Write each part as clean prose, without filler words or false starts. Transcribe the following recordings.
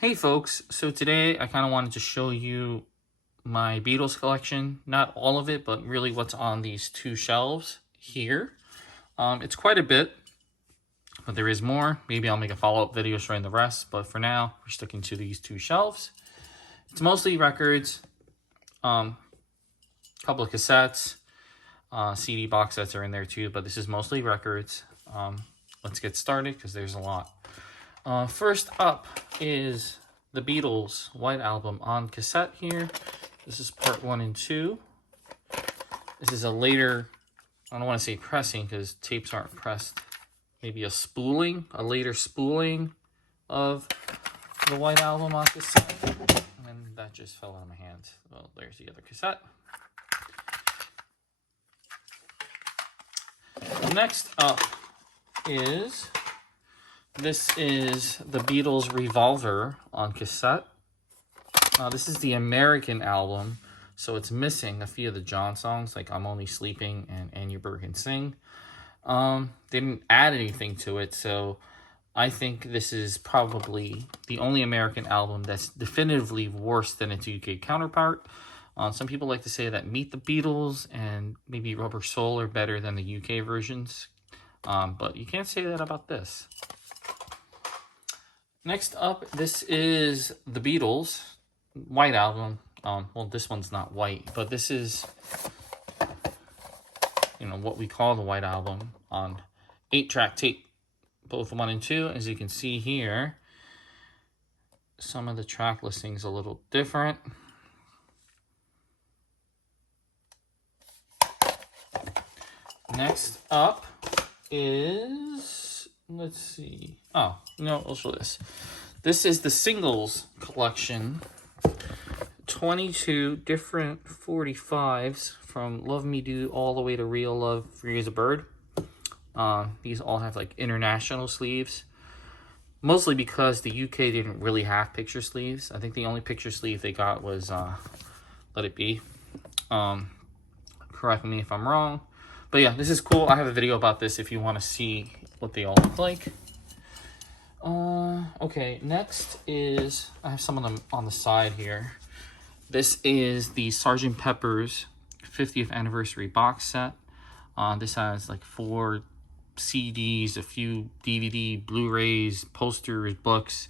Hey folks, so today I kind of wanted to show you my Beatles collection. Not all of it, but really what's on these two shelves here. It's quite a bit, but there is more. Maybe I'll make a follow-up video showing the rest, but for now, we're sticking to these two shelves. It's mostly records, a couple of cassettes, CD box sets are in there too, but this is mostly records. Let's get started because there's a lot. First up is the Beatles White Album on cassette here. This is part 1 and 2. This is a later, I don't want to say pressing because tapes aren't pressed. Maybe a later spooling of the White Album on cassette. And that just fell out of my hand. Well, there's the other cassette. Next up is... This is the Beatles Revolver on cassette. This is the American album, so it's missing a few of the John songs, like I'm Only Sleeping and You Bird Can Sing. They didn't add anything to it, so I think this is probably the only American album that's definitively worse than its UK counterpart. Some people like to say that Meet the Beatles and maybe Rubber Soul are better than the UK versions, but you can't say that about this. Next up, this is the Beatles White Album. Well, this one's not white, but this is, what we call the White Album on 8-track tape, both 1 and 2. As you can see here, some of the track listings a little different. Next up is, let's see. Oh, no, I'll show this. This is the singles collection. 22 different 45s from Love Me Do all the way to Real Love, Free as a Bird. These all have like international sleeves. Mostly because the UK didn't really have picture sleeves. I think the only picture sleeve they got was Let It Be. Correct me if I'm wrong. But yeah, this is cool. I have a video about this if you want to see what they all look like. Okay, next is, I have some of them on the side here. This is the Sgt. Pepper's 50th anniversary box set. This has like 4 CDs, a few DVD, Blu-rays, posters, books.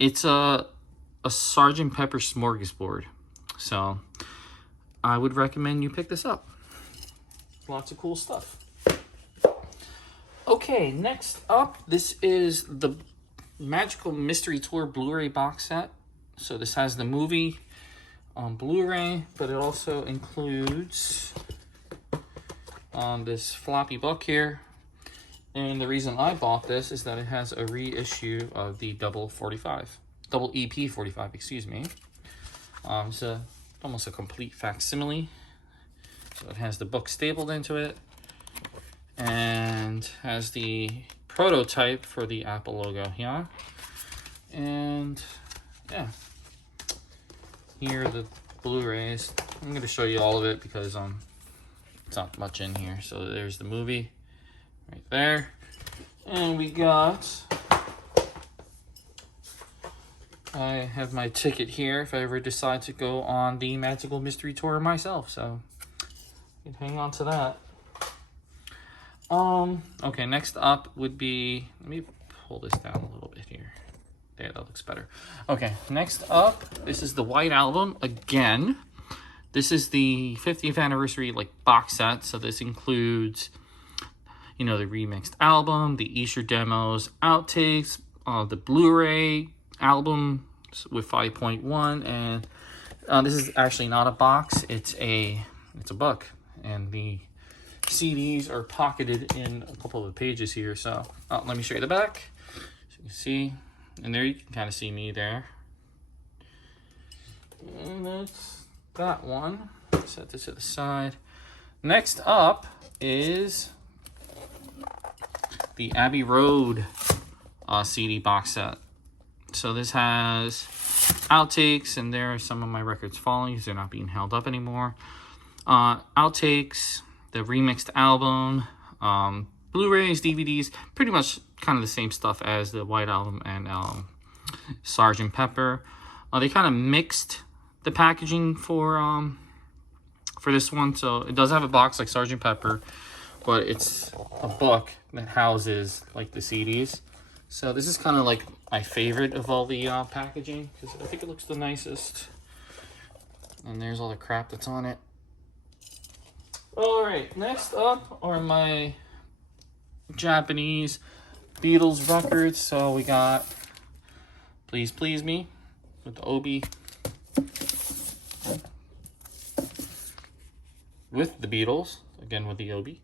It's a Sgt. Pepper smorgasbord. So I would recommend you pick this up. Lots of cool stuff. Okay, next up, this is the Magical Mystery Tour Blu-ray box set. So this has the movie on Blu-ray, but it also includes this floppy book here. And the reason I bought this is that it has a reissue of the double EP 45, excuse me. It's almost a complete facsimile. So it has the book stapled into it and has the prototype for the Apple logo here. And yeah, here are the Blu-rays. I'm going to show you all of it because it's not much in here. So there's the movie right there. And we got, I have my ticket here if I ever decide to go on the Magical Mystery Tour myself. So you can hang on to that. Okay, next up would be, let me pull this down a little bit here. There, that looks better. Okay, next up, this is the White Album again. This is the 50th anniversary box set. So this includes, the remixed album, the Easter demos, outtakes, the Blu-ray album with 5.1, and this is actually not a box. It's a book, and the CDs are pocketed in a couple of the pages here. So let me show you the back. So you can see, and there you can kind of see me there. And that's that one. Set this to the side. Next up is the Abbey Road CD box set. So this has outtakes, and there are some of my records falling because they're not being held up anymore. Outtakes, the remixed album, Blu-rays, DVDs, pretty much kind of the same stuff as the White Album and Sgt. Pepper. They kind of mixed the packaging for this one, so it does have a box like Sgt. Pepper, but it's a book that houses like the CDs. So this is kind of like my favorite of all the packaging, because I think it looks the nicest. And there's all the crap that's on it. All right, next up are my Japanese Beatles records. So we got Please Please Me with the Obi, with the Beatles, again with the Obi.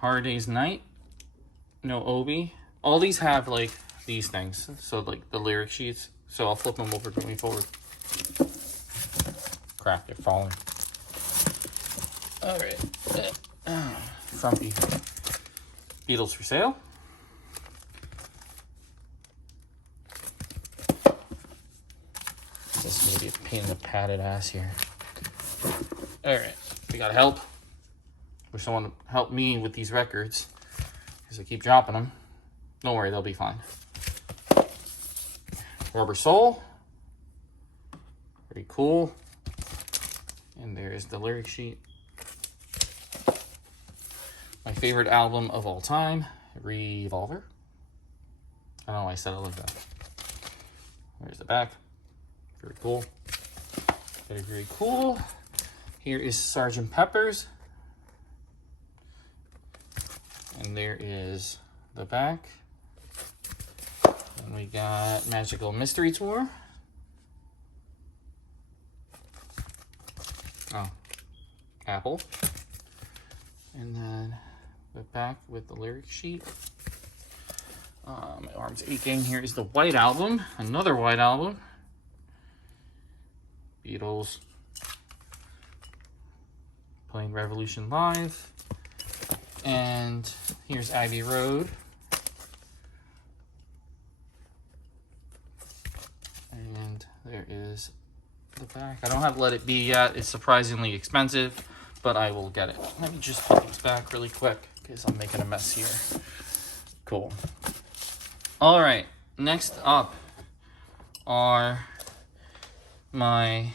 Hard Day's Night, no Obi. All these have like these things, so like the lyric sheets. So I'll flip them over going forward. Crap, they're falling. All right, frumpy. Beatles for Sale. This is gonna be a pain in the padded ass here. All right, we got help. Wish someone to help me with these records, because I keep dropping them. Don't worry, they'll be fine. Rubber Soul. Pretty cool. And there's the lyric sheet. My favorite album of all time, Revolver. I don't know why I said it like that. There's the back. Very cool. Very, very cool. Here is Sgt. Pepper's. And there is the back. And we got Magical Mystery Tour. Oh, Apple. And then the back with the lyric sheet. My arm's aching. Here is the White Album. Another White Album. Beatles. Playing Revolution Live. And here's Abbey Road. And there is the back. I don't have Let It Be yet. It's surprisingly expensive, but I will get it. Let me just put these back really quick because I'm making a mess here. Cool. All right, next up are my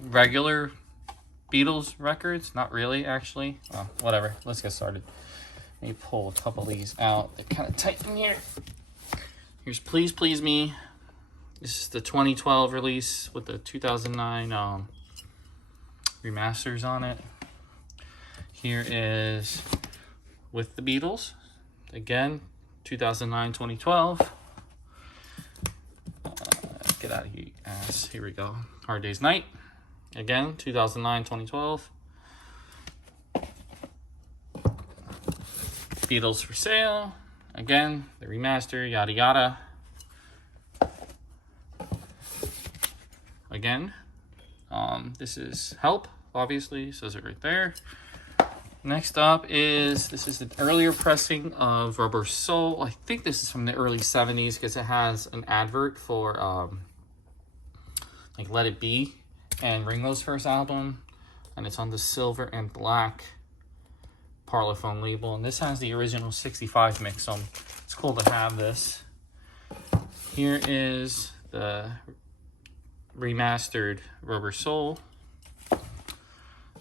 regular Beatles records. Not really, actually. Oh, whatever. Let's get started. Let me pull a couple of these out. They're kind of tight in here. Here's Please Please Me. This is the 2012 release with the 2009 remasters on it. Here is With the Beatles. Again, 2009, 2012. Get out of here, ass. Here we go. Hard Day's Night. Again, 2009, 2012. Beatles for Sale. Again, the remaster, yada yada. Again, this is Help, obviously, says it right there. Next up is, this is an earlier pressing of Rubber Soul. I think this is from the early 70s because it has an advert for like Let It Be and Ringo's first album, and it's on the silver and black Parlophone label, and this has the original 65 mix, so it's cool to have this. Here is the remastered Rubber Soul.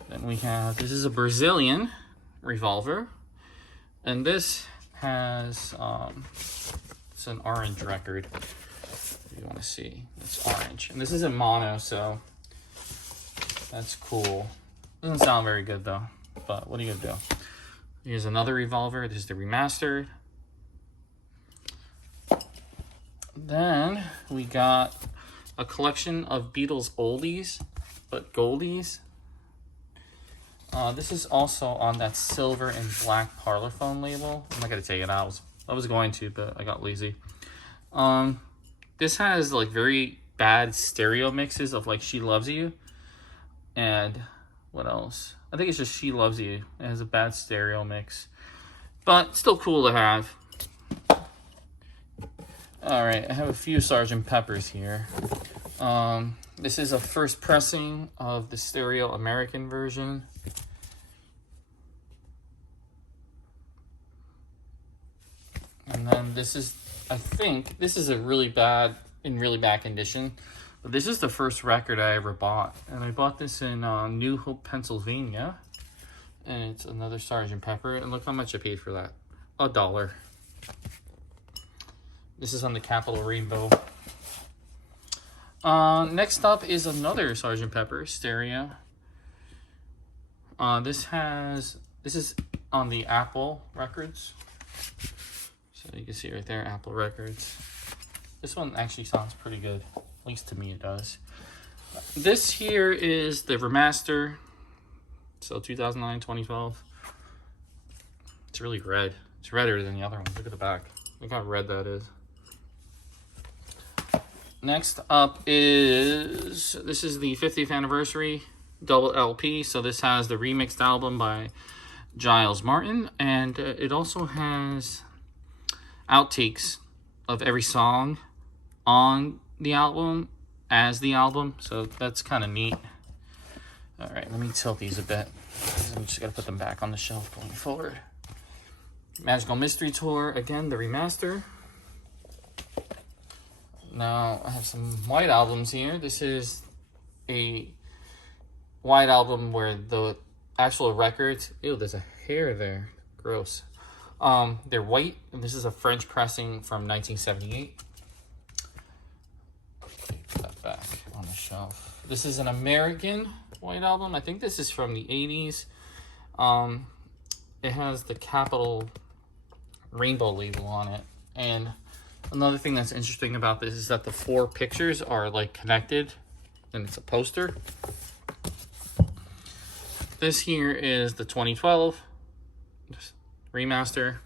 Then we have, this is a Brazilian Revolver, and this has it's an orange record. If you want to see, it's orange, and this is in mono, so that's cool. Doesn't sound very good though, but what are you gonna do? Here's another Revolver. This is the remastered. Then we got a collection of Beatles oldies, but goldies. This is also on that silver and black Parlophone label. I'm not gonna take it out. I was going to, but I got lazy. This has like very bad stereo mixes of like She Loves You. And what else? I think it's just She Loves You. It has a bad stereo mix, but still cool to have. All right, I have a few Sgt. Peppers here. This is a first pressing of the stereo American version. And then this is, I think, this is a really bad condition. But this is the first record I ever bought. And I bought this in New Hope, Pennsylvania. And it's another Sgt. Pepper. And look how much I paid for that. $1. This is on the Capitol Rainbow. Next up is another Sgt. Pepper stereo. This is on the Apple Records. So you can see right there, Apple Records. This one actually sounds pretty good. At least to me it does. This here is the remaster. So 2009, 2012. It's really red. It's redder than the other one. Look at the back. Look how red that is. Next up is, this is the 50th anniversary double LP. So this has the remixed album by Giles Martin. And it also has outtakes of every song on the album as the album. So that's kind of neat. All right, let me tilt these a bit. I'm just going to put them back on the shelf going forward. Magical Mystery Tour, again, the remaster. Now, I have some white albums here. This is a white album where the actual records... Ew, there's a hair there. Gross. They're white, and this is a French pressing from 1978. Put that back on the shelf. This is an American white album. I think this is from the 80s. It has the Capitol Rainbow label on it. And another thing that's interesting about this is that the 4 pictures are like connected, and it's a poster. This here is the 2012 remaster.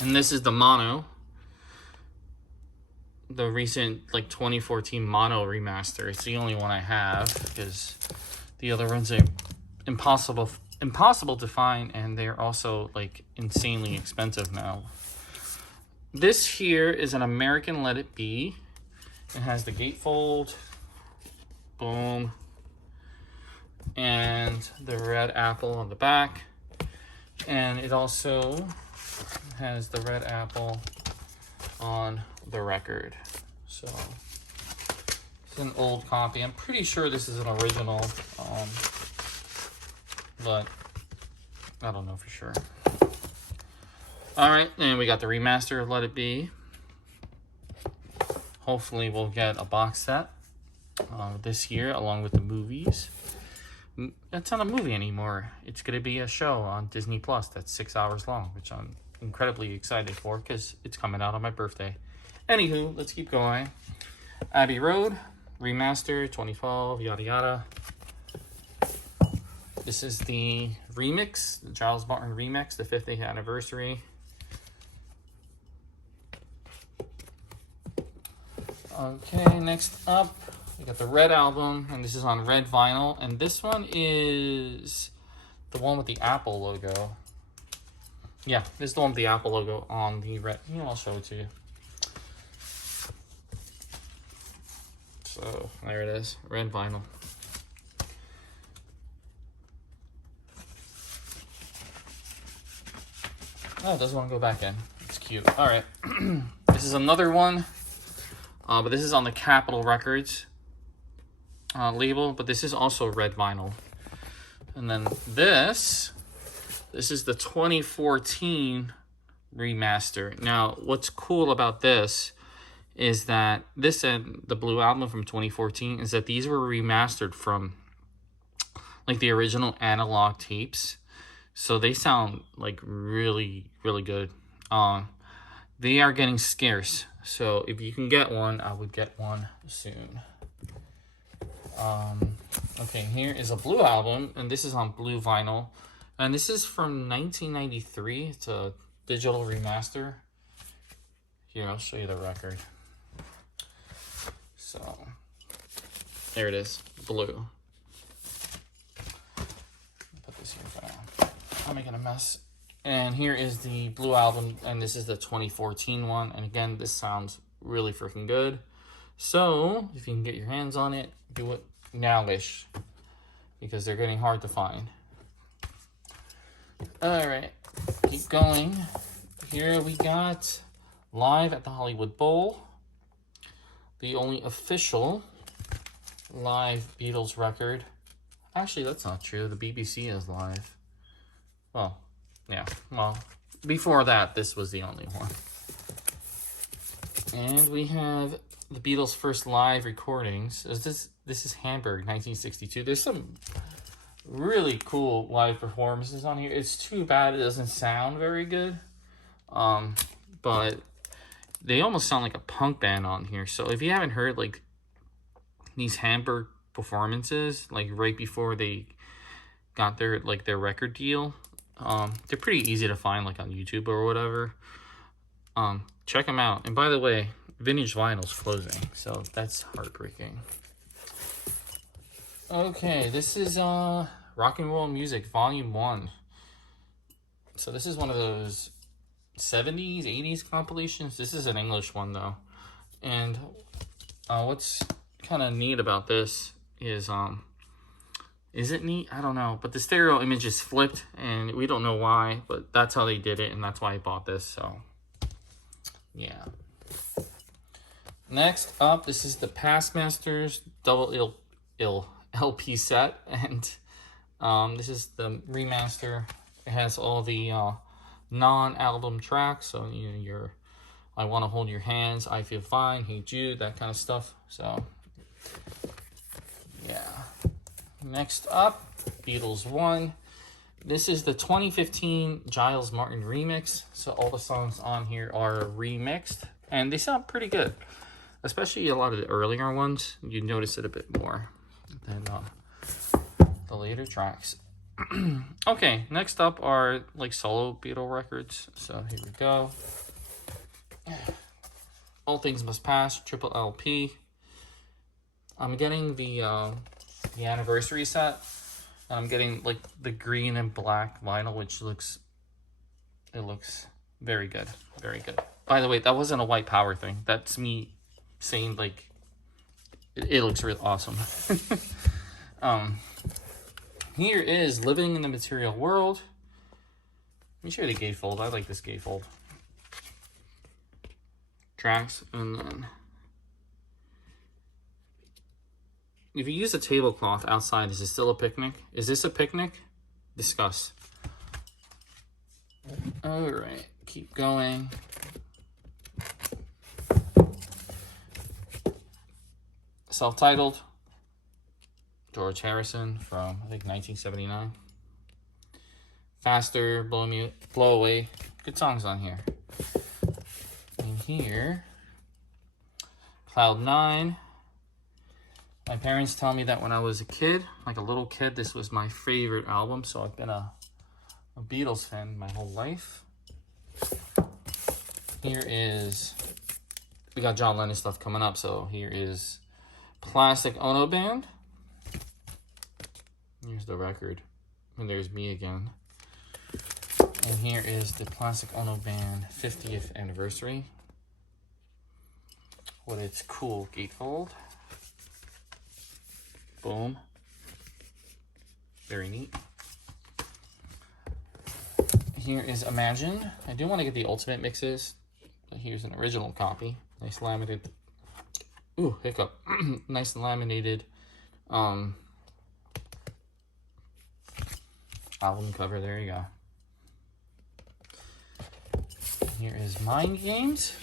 And this is the mono. The recent like 2014 mono remaster. It's the only one I have because the other ones are impossible to find, and they're also like insanely expensive now. This here is an American Let It Be. It has the gatefold, boom, and the red apple on the back, and it also has the red apple on the record. So it's an old copy. I'm pretty sure this is an original, but I don't know for sure. All right, and we got the remaster of Let It Be. Hopefully we'll get a box set this year along with the movies. It's not a movie anymore. It's going to be a show on Disney Plus that's 6 hours long, which I'm incredibly excited for because it's coming out on my birthday. Anywho, let's keep going. Abbey Road, remaster, 2012, yada yada. This is the remix, the Giles Martin remix, the 50th anniversary. Okay, next up, we got the red album, and this is on red vinyl, and this one is the one with the Apple logo. Yeah, this is the one with the Apple logo on the red. You know, I'll show it to you. So, there it is, red vinyl. Oh, it doesn't want to go back in. It's cute. All right. This is another one, but this is on the Capitol Records label, but this is also red vinyl. And then this is the 2014 remaster. Now, what's cool about this is that this and the Blue Album from 2014 is that these were remastered from like the original analog tapes. So they sound like really, really good. They are getting scarce. So if you can get one, I would get one soon. Okay, here is a Blue Album, and this is on blue vinyl. And this is from 1993. It's a digital remaster. Here, I'll show you the record. So, there it is, blue. Put this here for now. I'm making a mess. And here is the Blue Album, and this is the 2014 one. And again, this sounds really freaking good. So, if you can get your hands on it, do it now-ish, because they're getting hard to find. All right, keep going. Here we got Live at the Hollywood Bowl, the only official live Beatles record. Actually, that's not true. The BBC is live. Well, yeah. Well, before that, this was the only one. And we have the Beatles' first live recordings. This is Hamburg, 1962. There's some really cool live performances on here. It's too bad it doesn't sound very good. But they almost sound like a punk band on here. So if you haven't heard like these Hamburg performances, like right before they got their record deal, they're pretty easy to find like on YouTube or whatever. Check them out. And by the way, Vintage Vinyl's closing, so that's heartbreaking. Okay, this is Rock and Roll Music Volume 1. So this is one of those 70s, 80s compilations. This is an English one though. And what's kind of neat about this is it neat? I don't know. But the stereo image is flipped and we don't know why, but that's how they did it and that's why I bought this. So yeah. Next up, this is the Past Masters double LP set, and this is the remaster. It has all the non-album tracks, so you know, your I Want to Hold Your Hands, I Feel Fine, Hey Jude, that kind of stuff. So yeah. Next up, Beatles 1. This is the 2015 Giles Martin remix. So all the songs on here are remixed, and they sound pretty good. Especially a lot of the earlier ones, you notice it a bit more than the later tracks. Okay, next up are like solo Beatle records. So here we go. All Things Must Pass, triple LP. I'm getting the anniversary set. I'm getting like the green and black vinyl, which looks very good, very good. By the way, that wasn't a white power thing. That's me saying like it looks real awesome. Here is Living in the Material World. Let me show you the gatefold. I like this gatefold. Tracks, and then if you use a tablecloth outside, is it still a picnic? Is this a picnic? Discuss. All right, keep going. Self-titled, George Harrison from, I think, 1979. Faster, Blow Away. Good songs on here. And here, Cloud 9. My parents tell me that when I was a kid, like a little kid, this was my favorite album. So I've been a Beatles fan my whole life. Here is, we got John Lennon stuff coming up. So here is Plastic Ono Band. Here's the record. And there's me again. And here is the Plastic Ono Band 50th anniversary with its cool gatefold. Boom. Very neat. Here is Imagine. I do want to get the ultimate mixes. Here's an original copy. Nice laminated. Ooh, hiccup. Nice laminated album cover. There you go. Here is Mind Games.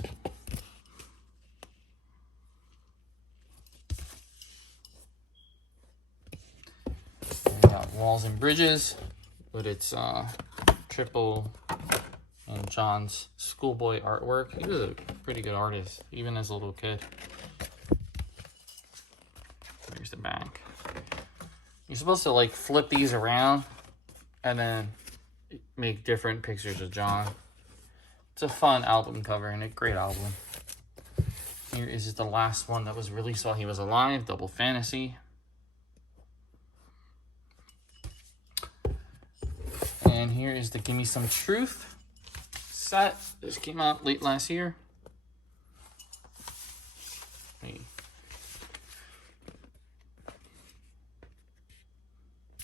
We got Walls and Bridges with its triple and John's schoolboy artwork. He was a pretty good artist, even as a little kid. There's the back. You're supposed to like flip these around and then make different pictures of John. It's a fun album cover and a great album. Here is the last one that was released while he was alive, Double Fantasy. And here is the Gimme Some Truth set. This came out late last year.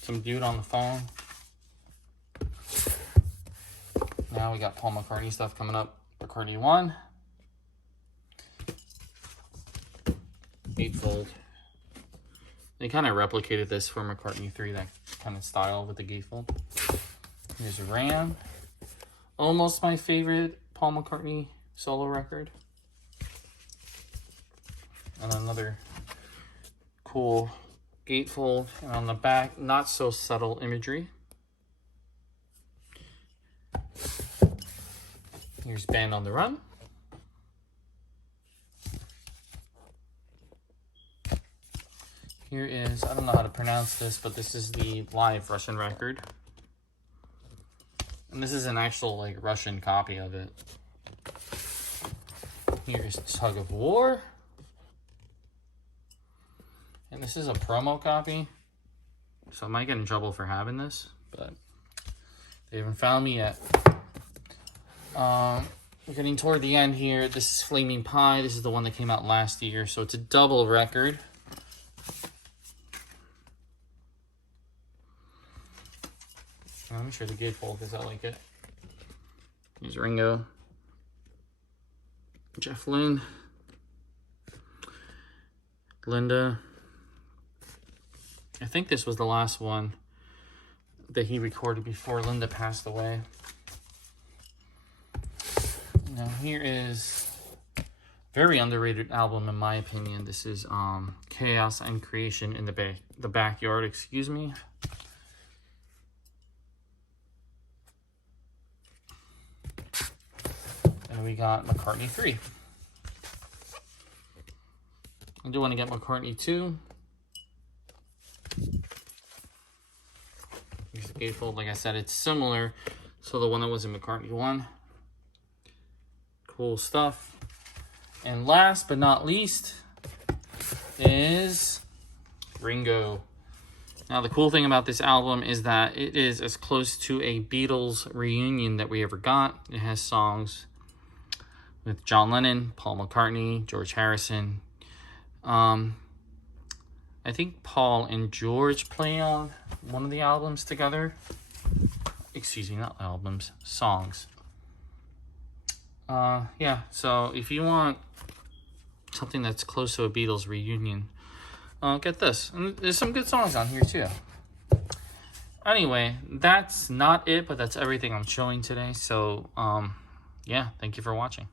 Some dude on the phone. Now we got Paul McCartney stuff coming up. McCartney 1. Gatefold. They kind of replicated this for McCartney 3, that kind of style with the gatefold. Here's Ram. Almost my favorite Paul McCartney solo record. And another cool gatefold. And on the back, not so subtle imagery. Here's Band on the Run. Here is, I don't know how to pronounce this, but this is the live Russian record. And this is an actual like Russian copy of it. Here's Tug of War. And this is a promo copy. So I might get in trouble for having this, but they haven't found me yet. We're getting toward the end here. This is Flaming Pie. This is the one that came out last year. So it's a double record. Let me show the gatefold because I like it. Here's Ringo. Jeff Lynne. Linda. I think this was the last one that he recorded before Linda passed away. Now here is a very underrated album in my opinion. This is Chaos and Creation in the Backyard, excuse me. And we got McCartney 3. I do want to get McCartney 2. Here's the gatefold. Like I said, it's similar to the one that was in McCartney 1. Cool stuff. And last but not least is Ringo. Now, the cool thing about this album is that it is as close to a Beatles reunion that we ever got. It has songs with John Lennon, Paul McCartney, George Harrison. I think Paul and George play on one of the albums together. Excuse me, not albums, songs. Yeah, so if you want something that's close to a Beatles reunion, get this. And there's some good songs on here too. Anyway, that's not it, but that's everything I'm showing today. So, yeah, thank you for watching.